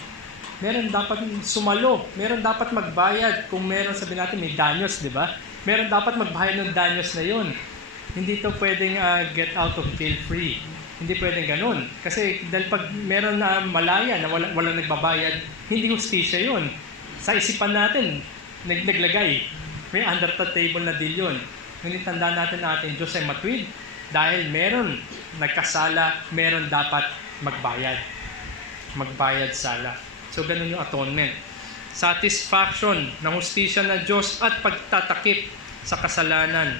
Meron dapat sumalo. Meron dapat magbayad. Kung meron, sabi natin, may danyos, di ba? Meron dapat magbayad ng danyos na yun. Hindi ito pwedeng get out of jail free. Hindi pwedeng ganun. Kasi dahil pag meron na malaya na walang nagbabayad, hindi hustisya yun. Sa isipan natin, naglagay. May under the table na deal yun. Ngunit tandaan natin Diyos ay matuwid. Dahil meron nagkasala, meron dapat magbayad. Magbayad sala. So ganun yung atonement. Satisfaction ng hustisya ng Diyos at pagtatakip sa kasalanan.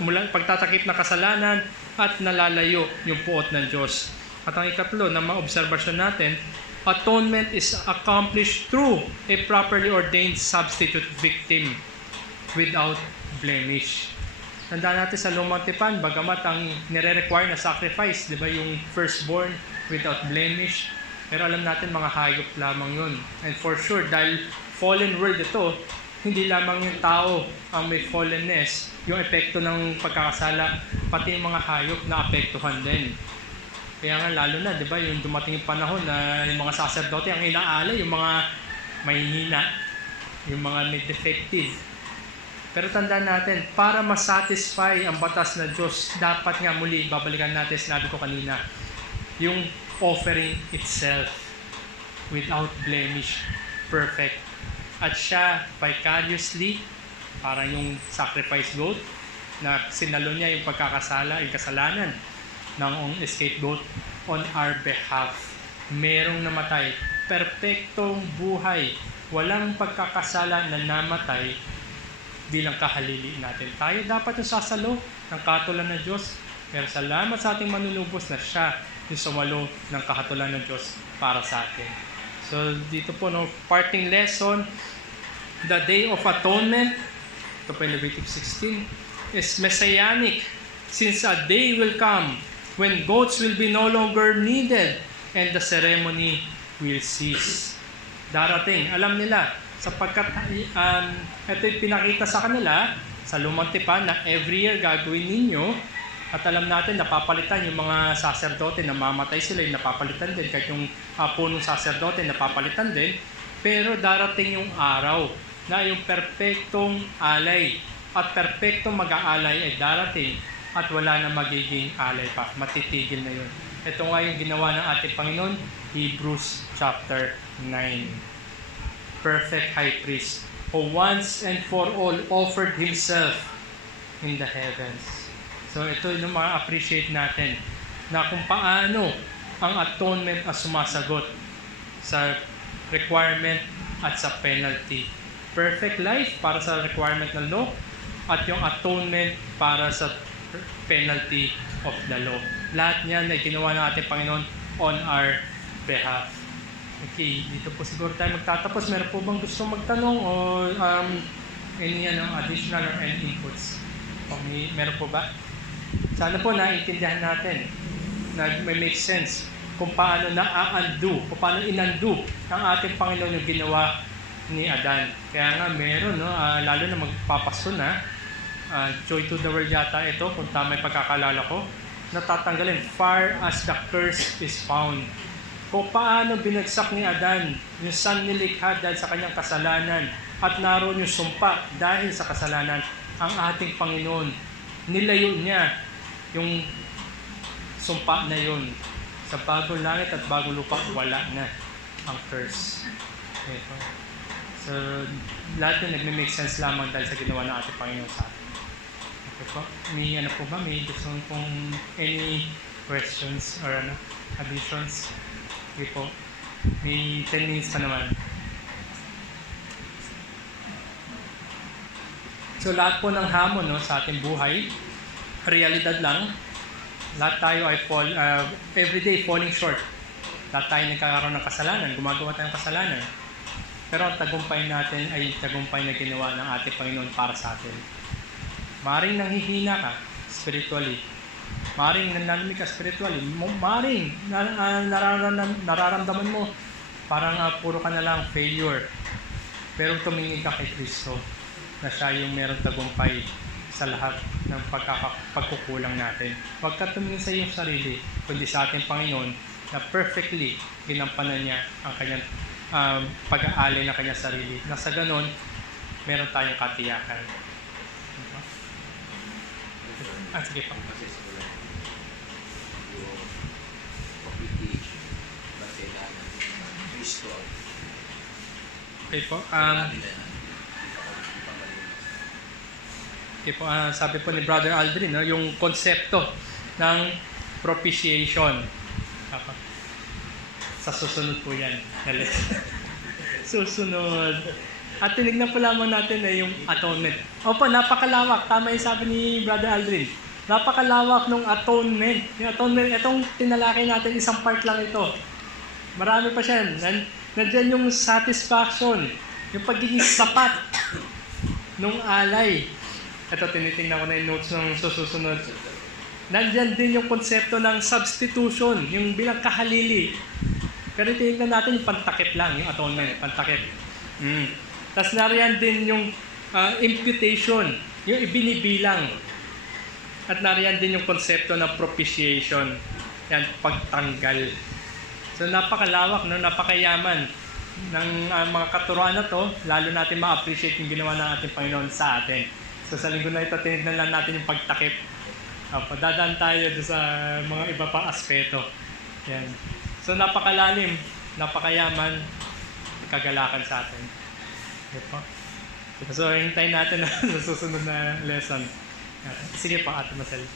Mula pagtatakip na kasalanan at nalalayo yung puot ng Diyos. At ang ikatlo na maobserbasyon natin, atonement is accomplished through a properly ordained substitute victim without blemish. Tandaan natin sa Lumang Tipan, bagamat ang nire-require na sacrifice, di ba, yung firstborn without blemish, pero alam natin mga hayop lamang yun. And for sure, dahil fallen world ito, hindi lamang yung tao ang may fallenness, yung epekto ng pagkakasala, pati yung mga hayop na apektuhan din. Kaya nga lalo na, di ba, yung dumating yung panahon na yung mga saserdote ang inaalay, yung mga mahihina, yung mga may defective. Pero tandaan natin, para masatisfy ang batas na Diyos, dapat nga muli, babalikan natin, sinabi ko kanina, yung offering itself without blemish, perfect. At siya vicariously, parang yung sacrifice goat, na sinalo niya yung pagkakasala, yung kasalanan ng scapegoat, on our behalf. Merong namatay. Perpektong buhay. Walang pagkakasala na namatay bilang kahalili natin. Tayo dapat yung sasalo ng kahatulan ng Diyos. Pero salamat sa ating manunubos na siya yung sumalo ng kahatulan ng Diyos para sa atin. So dito po, no, parting lesson, the Day of Atonement, ito po in Leviticus 16, is messianic, since a day will come when goats will be no longer needed and the ceremony will cease. Darating, alam nila, sapagkat ito yung pinakita sa kanila sa Lumang Tipan na every year gagawin ninyo, at alam natin napapalitan yung mga saserdote, namamatay sila, yung napapalitan din, kahit yung punong saserdote napapalitan din, pero darating yung araw na yung perpektong alay at perpektong mag-aalay ay darating at wala na magiging alay pa, matitigil na yun. Ito nga yung ginawa ng ating Panginoon, Hebrews chapter 9. Perfect high priest who once and for all offered himself in the heavens. So ito yung mga appreciate natin na kung paano ang atonement ay sumasagot sa requirement at sa penalty. Perfect life para sa requirement ng law at yung atonement para sa penalty of the law. Lahat niyan ay ginawa ng ating Panginoon on our behalf. Okay, dito po siguro tayo magtatapos. Meron po bang gusto magtanong o any additional or any inputs? Meron po ba? Sana po naiintindihan natin na may make sense kung paano na-undo, kung paano in-undo ng ating Panginoon yung ginawa ni Adan. Kaya nga meron, no? Lalo na magpapasko na, Joy to the World yata ito, kung tama yung pagkakalala ko, natatanggalin, far as the curse is found. Kung paano binagsak ni Adan yung sannilikha dahil sa kanyang kasalanan at naroon yung sumpa dahil sa kasalanan, ang ating Panginoon, nilayo niya yung sumpa na yun. Sa bagong langit at bagong lupa, wala na ang curse. Ito. So, lahat yun nagme-make sense lamang dahil sa ginawa ng ating Panginoon sa atin. Okay po. May po ba? May gusto pong any questions or additions? Okay po. May 10 minutes pa naman. So lahat po ng hamon, no, sa ating buhay, realidad lang. Lahat tayo ay everyday falling short. Lahat tayo nagkakaroon ng kasalanan, gumagawa tayong kasalanan. Pero ang tagumpay natin ay tagumpay na ginawa ng ating Panginoon para sa atin. Maring nanghihina ka spiritually. Maring nananamig ka spiritually. Maring nararamdaman mo parang puro ka na lang failure. Pero tumingin ka kay Kristo na siya yung merong tagumpay sa lahat ng pagkukulang natin. Huwag ka tumingin sa iyong sarili, kundi sa ating Panginoon na perfectly ginampanan niya ang kanyang pag-aalay ng kanyang sarili. Na sa ganon, meron tayong katiyakan. Sige pa. Okay po. Okay po, sabi po ni Brother Aldrin, no, yung konsepto ng propitiation. Sa susunod po yan. Susunod. At tinignan po lamang natin na yung atonement. Opo, napakalawak. Tama yung sabi ni Brother Aldrin. Napakalawak ng atonement. Yung atonement, itong tinalakay natin, isang part lang ito. Marami pa siya. Nandiyan yung satisfaction, yung pagiging sapat nung alay. Ito, tinitingnan ko na yung notes ng susunod. Nandiyan din yung konsepto ng substitution, yung bilang kahalili. Pero tingnan natin yung pantakip lang, yung atonement, pantakip. Tapos nariyan din yung imputation, yung ibinibilang. At nariyan din yung konsepto ng propitiation, yan, pagtanggal. So napakalawak, no? Napakayaman ng mga katuruan na to, lalo natin ma-appreciate yung ginawa ng ating Panginoon sa atin. So sa linggo na ito, tinignan lang natin yung pagtakip. Dadaan tayo sa mga iba pang aspeto. Yan. So napakalalim, napakayaman, kagalakan sa atin. Okay, so hintayin natin na sa susunod na lesson. Sige po, Ate Marcel.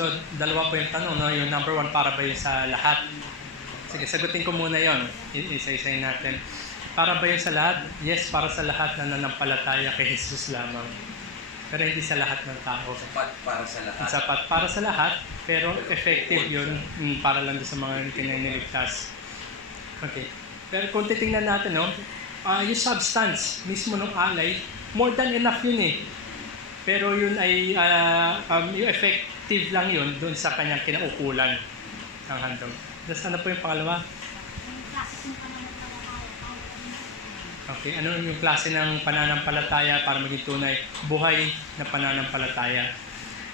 So, dalawa po yung tanong, no? Yung number 1, para ba yun sa lahat? Sige, sagutin ko muna yon. Isa-isayin natin. Para ba yun sa lahat? Yes, para sa lahat na nanampalataya kay Jesus lamang. Pero hindi sa lahat ng tao. Sapat para sa lahat. Sapat para sa lahat, pero effective yun para lang sa mga kinaniligtas. Okay. Pero kung titingnan natin, no, yung substance mismo ng alay, more than enough yun eh. Pero yun ay, yung effective lang yun doon sa kanyang kinaukulan ng handog. Tapos ano po yung pangalawa? Okay, ano yung klase ng pananampalataya para maging tunay? Buhay na pananampalataya.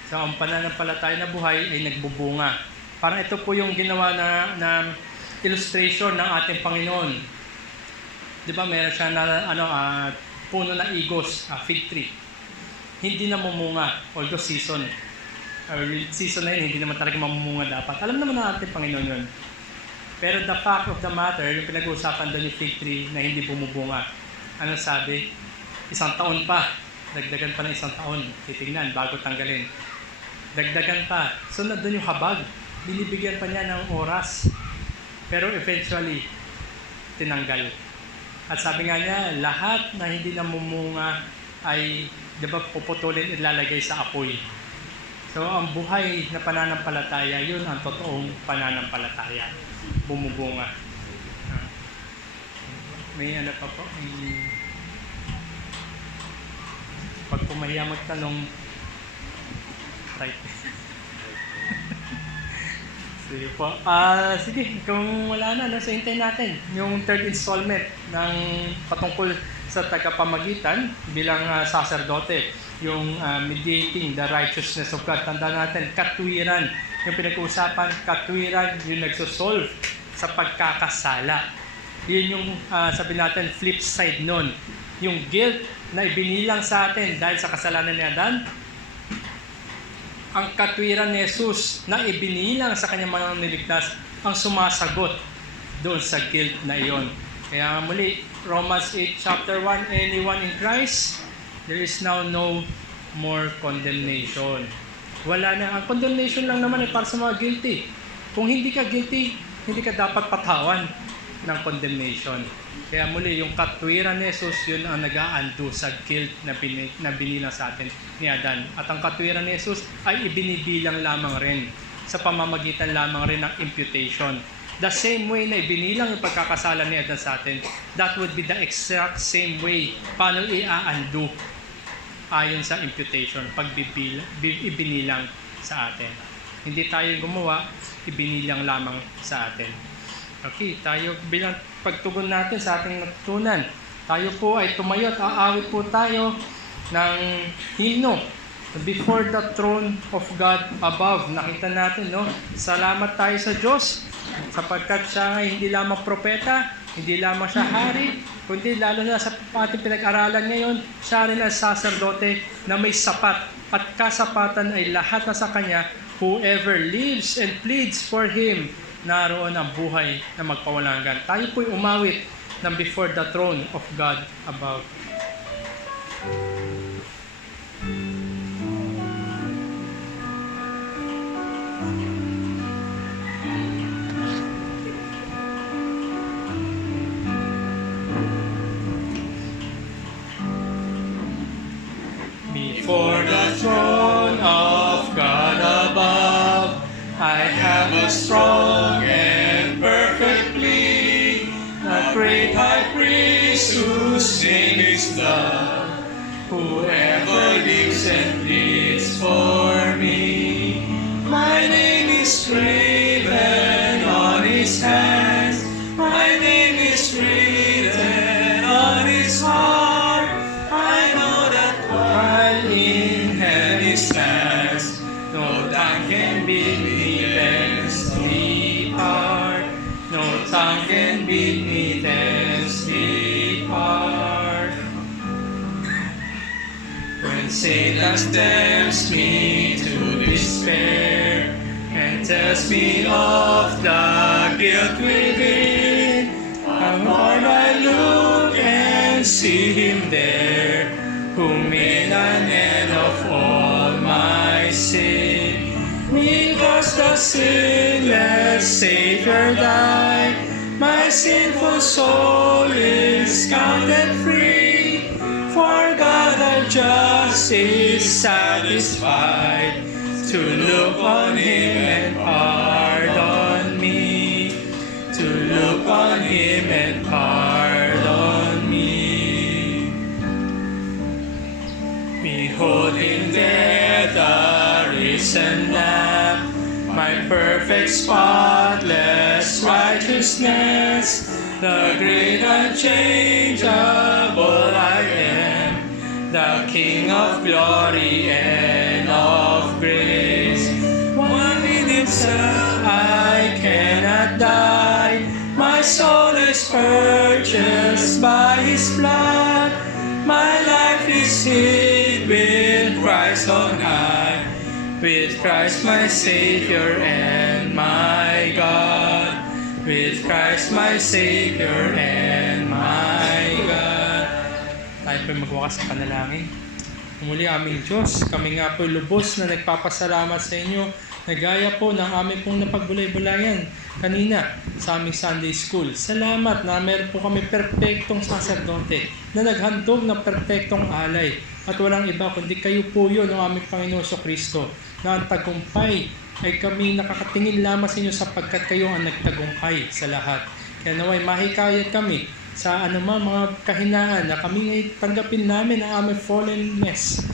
So, ang pananampalataya na buhay ay nagbubunga. Parang ito po yung ginawa na illustration ng ating Panginoon. Di ba, meron siya na puno na igos, fig tree. Hindi na mamunga, although season na yun, hindi naman talaga mamunga dapat. Alam naman ng ating Panginoon yun. Pero the fact of the matter, yung pinag-uusapan doon yung fig tree na hindi bumubunga. Ano sabi? 1 taon pa. Dagdagan pa ng 1 taon. Titignan, bago tanggalin. Dagdagan pa. So, nandun yung habag. Binibigyan pa niya ng oras. Pero eventually, tinanggal. At sabi nga niya, lahat na hindi namumunga ay, di ba, puputulin, ilalagay sa apoy. So, ang buhay na pananampalataya, yun ang totoong pananampalataya. Bumubunga. May ano pa po? Pag pumahiya magtanong, right. Sige po. Sige, kung wala na, so hintayin natin yung third installment ng patungkol sa tagapamagitan bilang sacerdote, yung mediating the righteousness of God. Tandaan natin, katwiran. Yung pinag-uusapan, katwiran yung nagsosolve sa pagkakasala. Yun yung sabi natin, flip side nun. Yung guilt na ibinilang sa atin dahil sa kasalanan ni Adan, ang katwiran ni Jesus na ibinilang sa kanyang mga niligtas ang sumasagot doon sa guilt na iyon. Kaya muli, Romans 8 chapter 1, anyone in Christ, there is now no more condemnation. Wala na. Ang condemnation lang naman ay para sa mga guilty. Kung hindi ka guilty, hindi ka dapat patawan ng condemnation. Kaya muli, yung katwiran ni Jesus, yun ang nag-a-undo sa guilt na binilang sa atin ni Adan. At ang katwiran ni Jesus ay ibinibilang lamang rin sa pamamagitan lamang rin ng imputation. The same way na ibinilang yung pagkakasala ni Adan sa atin, that would be the exact same way paano i-a-undo ayon sa imputation, ibinilang sa atin. Hindi tayo gumawa, ibinilang lamang sa atin. Okay, tayo bilang pagtugon natin sa ating natutunan, tayo po ay tumayo at aawit po tayo ng himno, before the throne of God above. Nakita natin, no? Salamat tayo sa Diyos sapagkat siya ay hindi lamang propeta, hindi lamang siya hari, kundi lalo na sa ating pinag-aralan ngayon, siya rin ang sacerdote na may sapat at kasapatan ay lahat na sa Kanya. Whoever lives and pleads for Him, naroon ang buhay na magpawalang hanggan. Tayo po'y umawit ng before the throne of God above. Before the throne of God above, I have a strong and perfect plea, a great high priest whose name is love, whoever lives and pleads for me. My name is graven on his hands, my name is written on his heart. I know that while in hell he stands, no tongue can beat me, there's me part. No tongue can beat me, there's me part. When Satan tempts me to despair and tells me of the guilt within, upon I look and see him there, who made an end of all my sin. the sinless Savior died, my sinful soul is counted free. For God the just is satisfied to look on Him and pardon me. To look on Him and pardon me. Beholding there the risen Lamb, my perfect spotless righteousness, the great unchangeable I am, the King of glory and of grace. One in Himself I cannot die, my soul is purchased by His blood, my life is hid with Christ on high, with Christ my Savior and my God, with Christ my Savior and my God. Tayo po'y magwakas sa panalangin. Muli aming Diyos, kami nga po lubos na nagpapasalamat sa inyo na gaya po ng aming pong napagbulay-bulayan kanina sa aming Sunday School. Salamat na meron po kami perpektong saserdote na naghandog ng perpektong alay at walang iba kundi kayo po yun ng aming Panginoon Kristo na ang tagumpay ay kami nakakatingin lamang sa inyo sapagkat kayo ang nagtagumpay sa lahat. Kaya naway mahikayat kami sa anumang mga kahinaan na kami ay tanggapin namin ang aming fallenness.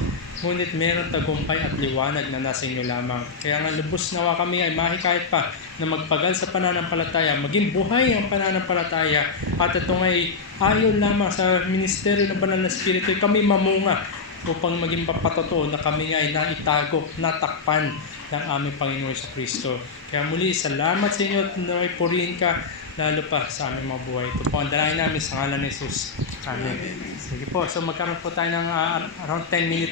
Ngunit meron tagumpay at liwanag na nasa inyo lamang. Kaya nga lubos nawa kami ay mahikayat pa na magpagal sa pananampalataya, maging buhay ang pananampalataya. At ito ay ayon lamang sa ministeryo ng Banal na Espiritu, kami mamunga upang maging papatotoo na kami ay naitago, natakpan ng aming Panginoon sa Kristo. Kaya muli, salamat sa inyo at naway purihin ka lalo pa sa aming mga buhay. Ito po ang dalangin namin sa ngalan ni Jesus. Amen. Sige po, so magkaroon po tayo ng around 10 minutes.